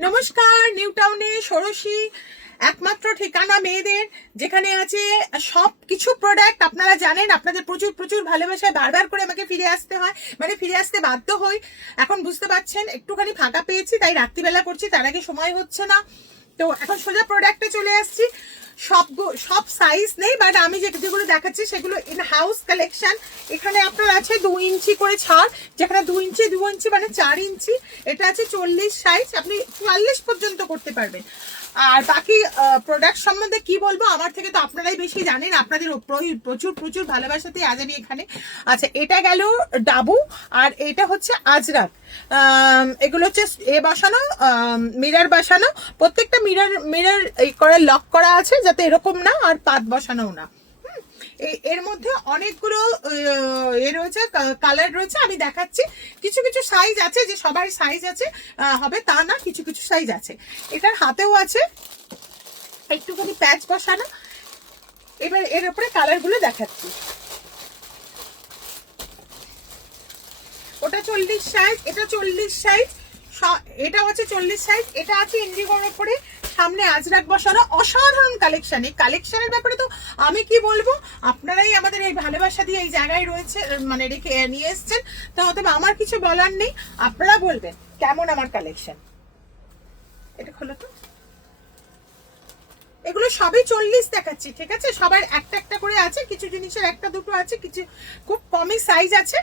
নমস্কার, নিউ টাউনে ষোড়শী একমাত্র ঠিকানা মেয়েদের, যেখানে আছে সব কিছু প্রোডাক্ট। আপনারা জানেন আপনাদের প্রচুর প্রচুর ভালোবাসায় বারবার করে আমাকে ফিরে আসতে হয়, মানে ফিরে আসতে বাধ্য হই। এখন বুঝতে পারছেন একটুখানি ফাঁকা পেয়েছি, তাই রাত্রিবেলা করছি, তার আগে সময় হচ্ছে না। তো এখন সোজা প্রোডাক্টে চলে আসছি। সব সাইজ নেই, বাট আমি যেগুলো দেখাচ্ছি সেগুলো ইন হাউস কালেকশন। এখানে আপনার আছে 2 ইঞ্চি করে ছাড়, যেখানে 2 ইঞ্চি মানে 4 ইঞ্চি। এটা আছে 40 সাইজ, আপনি 44 পর্যন্ত করতে পারবেন। আর বাকি প্রোডাক্ট সম্বন্ধে কি বলবো, আমার থেকে তো আপনারাই বেশি জানেন, আপনাদের প্রচুর প্রচুর ভালোবাসাতে আজ আমি এখানে। আচ্ছা, এটা গেল ডাবু, আর এটা হচ্ছে আজরাক। এগুলো হচ্ছে এ বসানো, মিরর বসানো। প্রত্যেকটা মিরর এই করে লক করা আছে, যাতে এরকম না, আর পাত বসানো না। এর মধ্যে অনেকগুলো এ রয়েছে, কালার রয়েছে, আমি দেখাচ্ছি। কিছু কিছু সাইজ আছে, যে সবার সাইজ আছে হবে তা না, কিছু কিছু সাইজ আছে। এটার হাতেও আছে একটুখানি প্যাচ বসানো। এবার এর উপরে কালারগুলো দেখাচ্ছি। ওটা 40 সাইজ, এটা 40 সাইজ, এটা হচ্ছে 40 সাইজ। এটা আছে ইন্ডিগোর উপরে, সামনে আজরাক বসানো। অসাধারণ কালেকশন। এই কালেকশনের ব্যাপারে তো আমি কি বলবো, আপনারাই আমাদের এই ভালোবাসা দিয়ে এই জায়গায় রয়েছে, মানে রেখে নিয়ে এসছেন। তো অতএব আমার কিছু বলার নেই, আপনারা বলবেন কেমন আমার কালেকশন। এটা খোলো তো। এগুলো সবই 40 দেখাচ্ছি, ঠিক আছে? সবার একটা একটা করে আছে, কিছু জিনিসের একটা দুটো আছে, কিছু খুব কমই সাইজ আছে।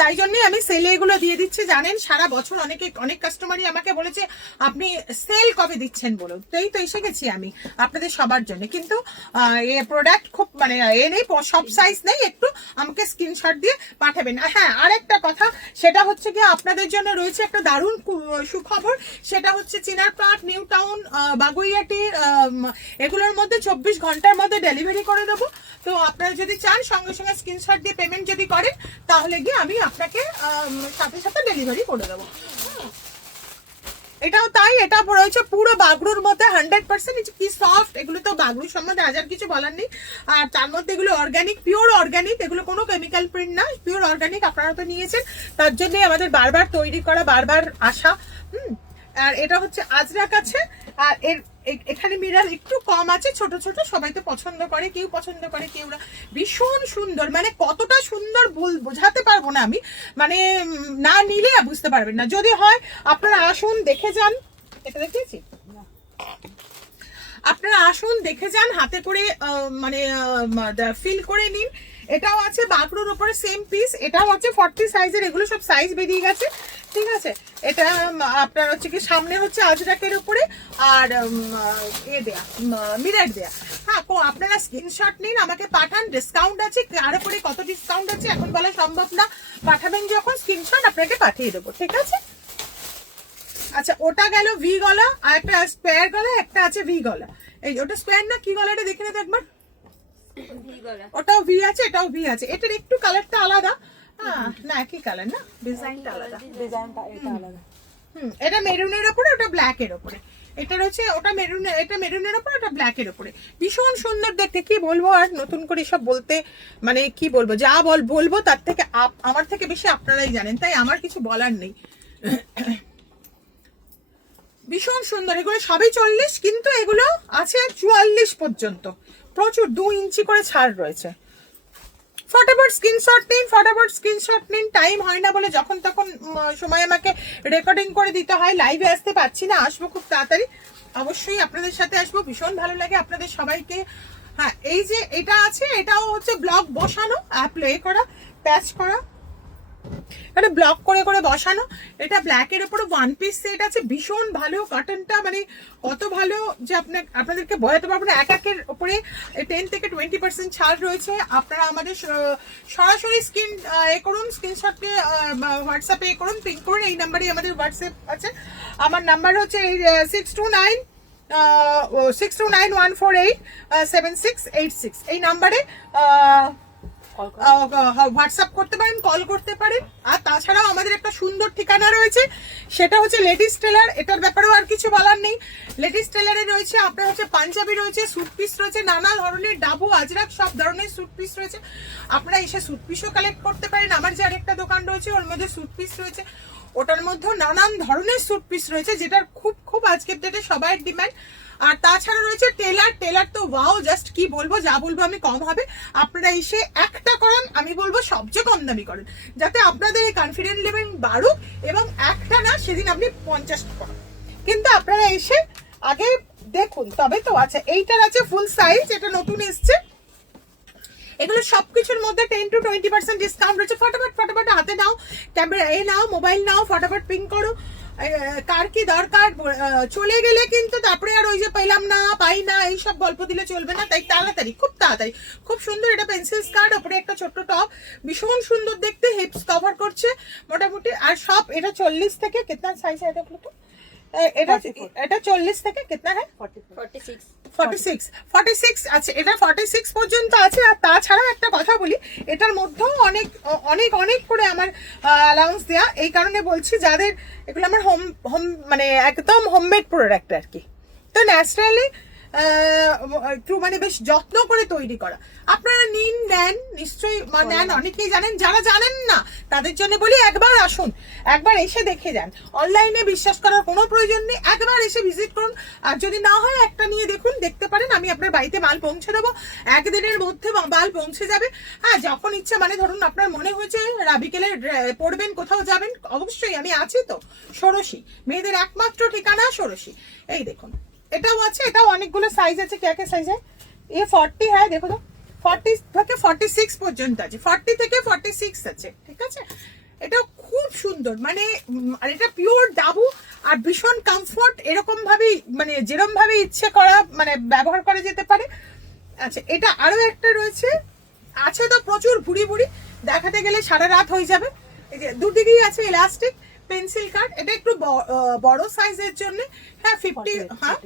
তাই জন্যই আমি সেলে এগুলো দিয়ে দিচ্ছি। জানেন সারা বছর অনেক কাস্টমারই আমাকে বলেছে আপনি সেল কবে দিচ্ছেন বলুন। তো এই তো এসে গেছি আমি আপনাদের সবার জন্য। কিন্তু এ প্রোডাক্ট খুব মানে এ নেই, সব সাইজ নেই, একটু আমাকে স্ক্রিনশট দিয়ে পাঠাবেন। হ্যাঁ, আর একটা কথা, সেটা হচ্ছে কি আপনাদের জন্য রয়েছে একটা দারুণ সুখবর। সেটা হচ্ছে চিনারপাট, নিউ টাউন, বাগুইয়াটি, এগুলোর মধ্যে 24 ঘন্টার মধ্যে ডেলিভারি করে দেবো। তো আপনারা যদি চান সঙ্গে সঙ্গে স্ক্রিনশট দিয়ে পেমেন্ট যদি করেন, তাহলে গিয়ে আমি আপনাকে সাথে সাথে ডেলিভারি করে দেবো। এটাও তাই, এটা রয়েছে পুরো বাগড়ুর মধ্যে 100%। কি সফট, এগুলো তো বাগড়ুর সম্বন্ধে আজ আর কিছু বলার নেই। আর তার মধ্যে এগুলো অর্গানিক, পিওর অর্গানিক, এগুলো কোনো কেমিক্যাল প্রিন্ট না, পিওর অর্গানিক। আপনারা তো নিয়েছেন, তার জন্যই আমাদের বারবার তৈরি করা, বারবার আসা। আর এটা হচ্ছে আজরাক আছে। আর এখানে মিরর একটু কম আছে, ছোট ছোট। সবাই তো পছন্দ করে, কেউ পছন্দ করে, কেউ না। ভীষণ সুন্দর, মানে কতটা সুন্দর বোঝাতে পারবো না আমি, মানে না নিলে বুঝতে পারবেন না। যদি হয় আপনারা আসুন, দেখে যান। এটা দেখিয়েছি, আপনারা আসুন দেখে যান, হাতে করে মানে ফিল করে নিন। এটাও আছে বাগড়ুর উপরে সেম পিস, এটাও আছে 40 সাইজের। এগুলো সব সাইজ বেরিয়ে গেছে, ঠিক আছে? এটা আপনার হচ্ছে কি সামনে হচ্ছে আজরাকের উপরে, আর এ দেয়া মিরর দেয়া। হ্যাঁ, আপনারা স্ক্রিনশট নিন, আমাকে পাঠান। ডিসকাউন্ট আছে, কার উপরে কত ডিসকাউন্ট আছে এখন বলা সম্ভব না। পাঠাবেন যখন স্ক্রিনশট আপনাকে পাঠিয়ে দেবো, ঠিক আছে? আচ্ছা, ওটা গেল ভি গলা, আর একটা স্কোয়ার গলা, একটা আছে ভি গলা। এই ওটা স্কোয়ার না কি গলাটা দেখে নিতে একবার। ওটাও ভি আছে, এটাও ভি আছে। এটার একটু কালারটা আলাদা, না একই কালার না, ডিজাইনটা আলাদা, ডিজাইনটা এটা আলাদা। এটা মেরুনের উপরে, ওটা ব্ল্যাকের উপরে। এটা রয়েছে, ওটা মেরুন, এটা মেরুনের উপরে, ওটা ব্ল্যাকের উপরে। ভীষণ সুন্দর দেখতে, কি বলবো আর নতুন করে সব বলতে, মানে কি বলবো, যা বলবো তার থেকে আমার থেকে বেশি আপনারাই জানেন, তাই আমার কিছু বলার নেই। ভীষণ সুন্দর, এগুলো সবই 40, কিন্তু এগুলো আছে 44 পর্যন্ত। প্রচুর 2 ইঞ্চি করে ছাড় রয়েছে। ফটাফট স্ক্রিনশট নিন, ফটাফট স্ক্রিনশট নিন। টাইম হয় না বলে যখন তখন সময় আমাকে রেকর্ডিং করে দিতে হয়, লাইভে আসতে পারছি না। আসবো খুব তাড়াতাড়ি, অবশ্যই আপনাদের সাথে আসবো। ভীষণ ভালো লাগে আপনাদের সবাইকে। হ্যাঁ, এই যে এটা আছে, এটাও হচ্ছে ব্লক বসানো, প্লে করা, প্যাচ করা, মানে ব্লক করে করে বসানো। এটা ব্ল্যাকের উপরে 1 পিস সেট আছে। ভীষণ ভালো কটনটা, মানে কত ভালো যে আপনাদেরকে বোঝাতে পারবো না। একের উপরে 10 থেকে 20% ছাড় রয়েছে। আপনারা আমাদের সরাসরি স্ক্রিনশটকে হোয়াটসঅ্যাপে করুন, পিন করুন। এই নাম্বারে আমাদের হোয়াটসঅ্যাপ আছে। আমার নাম্বার হচ্ছে এই 6291487686। এই নাম্বারে হোয়াটসঅ্যাপ করতে পারেন, কল করতে পারেন। আর তাছাড়াও আমাদের একটা সুন্দর ঠিকানা রয়েছে, সেটা হচ্ছে লেডিস টেলার। এটার ব্যাপারেও আর কিছু বলার নেই। লেডিস টেলারে রয়েছে আপনার হচ্ছে পাঞ্জাবি রয়েছে, স্যুট পিস রয়েছে, নানা ধরনের ডাবু, আজরাক, সব ধরনের স্যুট পিস রয়েছে। আপনারা এসে স্যুট পিসও কালেক্ট করতে পারেন। আমার যে আরেকটা দোকান রয়েছে ওর মধ্যে স্যুট পিস রয়েছে। ওটার মধ্যে নানান ধরনের স্যুট পিস রয়েছে, যেটার খুব খুব আজকের ডেটে সবার ডিমান্ড। আর তাছাড়া রয়েছে টেলার তো ওয়াও, জাস্ট কি বলবো, যা বলবো আমি কম হবে। আপনারা এসে একটা করান, আমি বলবো সবচেয়ে কম দামি করেন, যাতে আপনাদের এই কনফিডেন্ট লেভেল বাড়ুক, এবং একটা না সেদিন আপনি 50টা করেন। কিন্তু আপনারা এসে আগে দেখুন তবে তো। আচ্ছা, এইটার আছে ফুল সাইজ, এটা নতুন এসছে। এগুলো সবকিছুর মধ্যে 10 to 20% ডিসকাউন্ট রয়েছে। ফটাফট হাতে নাও, ক্যামেরা নাও, মোবাইল নাও, ফটাফট পিং করো, কার কি দরকার। চলে গেলে কিন্তু তারপরে আর ওই যে পেলাম না, পাই না, এইসব গল্প দিলে চলবে না। তাই তাড়াতাড়ি, খুব তাড়াতাড়ি। খুব সুন্দর, এটা পেন্সিল স্কার্ট, ওপরে একটা ছোট্ট টপ, ভীষণ সুন্দর দেখতে, হিপস কভার করছে মোটামুটি। আর সব এটা 40 থেকে কিতনা সাইজ है দেখো তো, এটা 40 থেকে কিতনা है 46। আচ্ছা, এটা 46 পর্যন্ত আছে। আর তাছাড়া একটা কথা বলি, এটার মধ্যেও অনেক অনেক অনেক করে আমার অ্যালাউন্স দেয়া, এই কারণে বলছি যাদের এগুলো আমার হোম মানে একদম হোমমেড প্রোডাক্ট আর কি, তো ন্যাচারালি একটু মানে বেশ যত্ন করে তৈরি করা। আপনারা নেন নিশ্চয়ই, নেন, অনেকেই জানেন। যারা জানেন না তাদের জন্য বলি, একবার আসুন, একবার এসে দেখে যান। অনলাইনে বিশ্বাস করার কোনো প্রয়োজন নেই, একবার এসে ভিজিট করুন। আর যদি না হয় একটা নিয়ে দেখুন, দেখতে পারেন। আমি আপনার বাড়িতে মাল পৌঁছে দেবো, একদিনের মধ্যে মাল পৌঁছে যাবে। হ্যাঁ, যখন ইচ্ছা, মানে ধরুন আপনার মনে হয়েছে বিকেলে পড়বেন, কোথাও যাবেন, অবশ্যই আমি আছি তো। ষোড়শী, মেয়েদের একমাত্র ঠিকানা ষোড়শী। এই দেখুন, এটাও আছে, এটাও অনেকগুলো সাইজ আছে। কে সাইজ है ये 40 है, দেখো তো 40 থেকে 46 পর্যন্ত আছে, 40 থেকে 46 আছে, ঠিক আছে। এটা খুব সুন্দর, মানে আর এটা পিওর ডাবু, আর ভীষণ কমফোর্ট, এরকম ভাবে মানে যেরকম ভাবে ইচ্ছে করা মানে ব্যবহার করা যেতে পারে। আচ্ছা, এটা আরো একটা রয়েছে, আছে তো প্রচুর, ভুড়ি দেখাতে গেলে সারা রাত হয়ে যাবে। এই যে দুদিকেই আছে ইলাস্টিক, পেন্সিল কাট, এটা একটু বড় সাইজের জন্য। হ্যাঁ 50, হ্যাঁ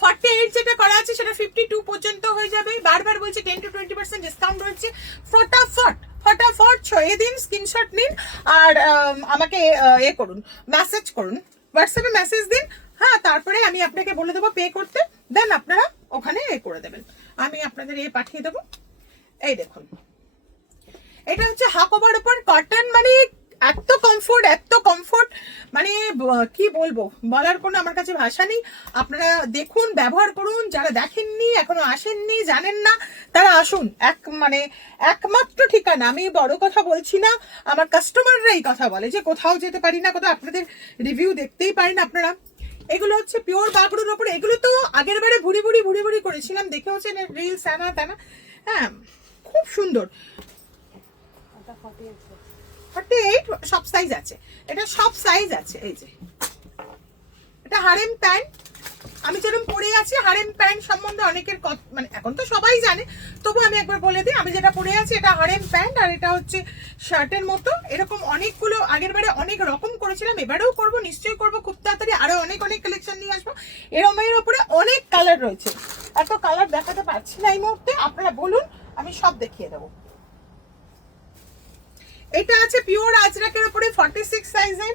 48 যেটা করা আছে সেটা 52 পর্যন্ত হয়ে যাবে। বারবার বলছি 10 to 20% ডিসকাউন্ট রয়েছে। ফটাফট 6 দিন স্ক্রিনশট নিন, আর আমাকে করুন, মেসেজ করুন, হোয়াটসঅ্যাপে মেসেজ দিন। হ্যাঁ, তারপরে আমি আপনাকে বলে দেবো পে করতে, দেন আপনারা ওখানে করে দেবেন, আমি আপনাদের পাঠিয়ে দেবো। এই দেখুন, এটা হচ্ছে হাকোবার উপর কটন, মানে এত কমফোর্ট, মানে কি বলবো, বলার কোনো আমার কাছে ভাষা নেই। আপনারা দেখুন, ব্যবহার করুন। যারা দেখেননি, এখনো আসেননি, জানেন না, তারা আসুন। মানে একমাত্র ঠিকানা, আমি বড় কথা বলছি না, আমার কাস্টমাররাই কথা বলে যে কোথাও যেতে পারি না, কোথাও আপনাদের রিভিউ দেখতেই পারেন আপনারা। এগুলো হচ্ছে পিওর বাগড়ুর ওপরে। এগুলো তো আগের বারে ভুড়ি করেছিলাম, দেখে হচ্ছে রিলস আনা তানা। হ্যাঁ, খুব সুন্দর। 48 সব সাইজ আছে, এটা সব সাইজ আছে। এই যে এটা হারেম প্যান্ট, আমি যেরকম পরে আছি, হারেম প্যান্ট সম্বন্ধে অনেকের মানে এখন তো সবাই জানে, তবু আমি একবার বলে দিই, আমি যেটা পরে আছি এটা হারেম প্যান্ট, আর এটা হচ্ছে শার্টের মতো। এরকম অনেকগুলো আগের বারে অনেক রকম করেছিলাম, এবারেও করবো, নিশ্চয়ই করবো খুব তাড়াতাড়ি, আরো অনেক কালেকশন নিয়ে আসবো। এরকম এর উপরে অনেক কালার রয়েছে, এত কালার দেখাতে পারছি না এই মুহূর্তে, আপনারা বলুন আমি সব দেখিয়ে দেবো। এটা আছে পিওর আজরাকের উপরে 46 সাইজের।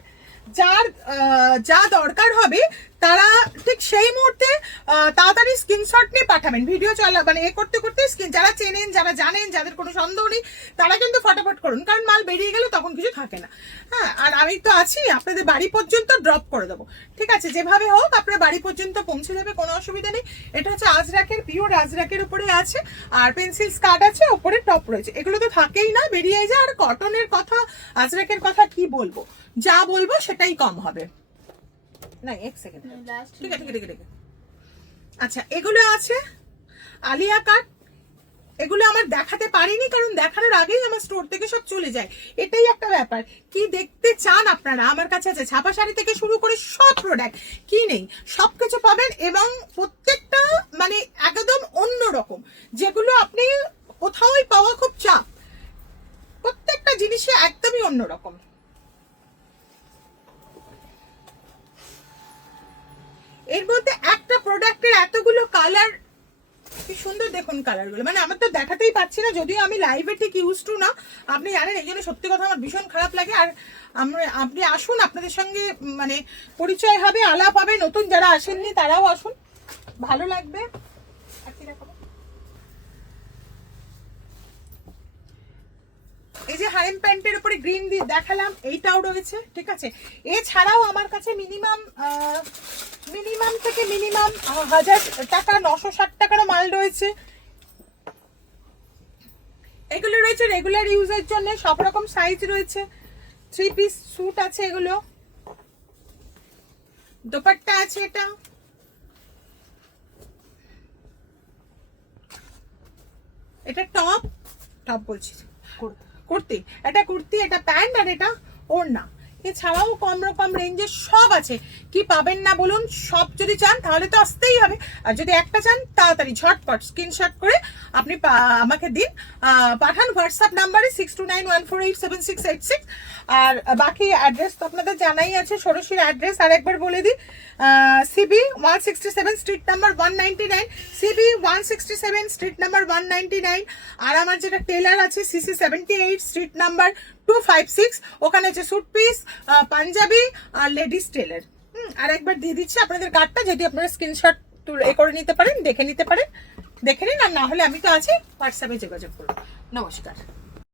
যার যা দরকার হবে তারা ঠিক সেই মুহূর্তে তাড়াতাড়ি স্ক্রিনশট নিয়ে পাঠাবেন। ভিডিও মানে করতে যারা চেনেন, যারা জানেন, যাদের কোনো সন্দেহ নেই, তারা কিন্তু ফটাফট করুন, কারণ মাল বেরিয়ে গেলে তখন কিছু থাকে না। হ্যাঁ, আর আমি তো আছি, আপনাদের বাড়ি পর্যন্ত ড্রপ করে দেবো, ঠিক আছে। যেভাবে হোক আপনার বাড়ি পর্যন্ত পৌঁছে যাবে, কোনো অসুবিধা নেই। এটা হচ্ছে আজরাকের, পিওর আজরাকের উপরে আছে, আর পেন্সিল স্কার্ট আছে, উপরে টপ রয়েছে। এগুলো তো থাকেই না, বেরিয়ে যায়। আর কটনের কথা, আজরাকের কথা কি বলবো, যা বলবো সেটাই কম হবে না। এক সেকেন্ড, ঠিক আছে। আচ্ছা, এগুলো আছে আলিয়া কাট, এগুলো আমার দেখাতে পারিনি, কারণ দেখানোর আগেই আমার স্টোর থেকে সব চলে যায়। এটাই একটা ব্যাপার, কি দেখতে চান আপনারা আমার কাছে আছে ছাপা শাড়ি থেকে শুরু করে সব প্রোডাক্ট, কি নেই সবকিছু পাবেন, এবং প্রত্যেকটা মানে একদম অন্য রকম, যেগুলো আপনি কোথাওই পাওয়া খুব চাপ, প্রত্যেকটা জিনিসে একদমই অন্যরকম। এর মধ্যে একটা প্রোডাক্টের এতগুলো কালার, কি সুন্দর দেখুন কালারগুলো, মানে আমার তো দেখাতেই পাচ্ছি না, যদিও আমি লাইভে ঠিক ইউজ টু না, আপনি জানেন। এই জন্য সত্যি কথা আমার ভীষণ খারাপ লাগে। আর আপনি আসুন, আপনাদের সঙ্গে মানে পরিচয় হবে, আলাপ হবে, নতুন যারা আসেননি তারাও আসুন, ভালো লাগবে। এই যে হারেম প্যান্টের উপরে গ্রিন দিয়ে দেখালাম, এইটাও রয়েছে, ঠিক আছে। এছাড়াও আমার কাছে মিনিমাম থেকে মিনিমাম 1000 টাকা 960 টাকারও মাল রয়েছে। এগুলো রয়েছে রেগুলার ইউজের জন্য, সব রকম সাইজ রয়েছে। 3 পিস স্যুট আছে, এগুলো দোপাট্টা আছে, এটা টপ বলছি, কুর্তি, এটা কুর্তি, এটা প্যান্ট, আর এটা ওড়না। এছাড়াও কম রকম রেঞ্জের সব আছে, কি পাবেন না বলুন। সব যদি চান তাহলে তো আসতেই হবে, আর যদি একটা চান তাড়াতাড়ি ঝটপট স্ক্রিনশট করে আপনি আমাকে দিন, পাঠান হোয়াটসঅ্যাপ নাম্বারে 6291487686। আর বাকি অ্যাড্রেস তো আপনাদের জানাই আছে, ষোড়শীর অ্যাড্রেস আর একবার বলে দিই, CB 167 street number 199, CB 167 street number 199। আর আমার যেটা টেলার আছে সিসি 78 স্ট্রিট নাম্বার 256, ওখানে আছে স্যুট পিস, পাঞ্জাবি আর লেডিস টেলার। আর একবার দিয়ে দিচ্ছি আপনাদের কার্ডটা, যদি আপনারা স্ক্রিনশট করে নিতে পারেন, দেখে নিতে পারেন, দেখে নিন। আর না হলে আমি তো আছি, হোয়াটসঅ্যাপে যোগাযোগ করুন। নমস্কার।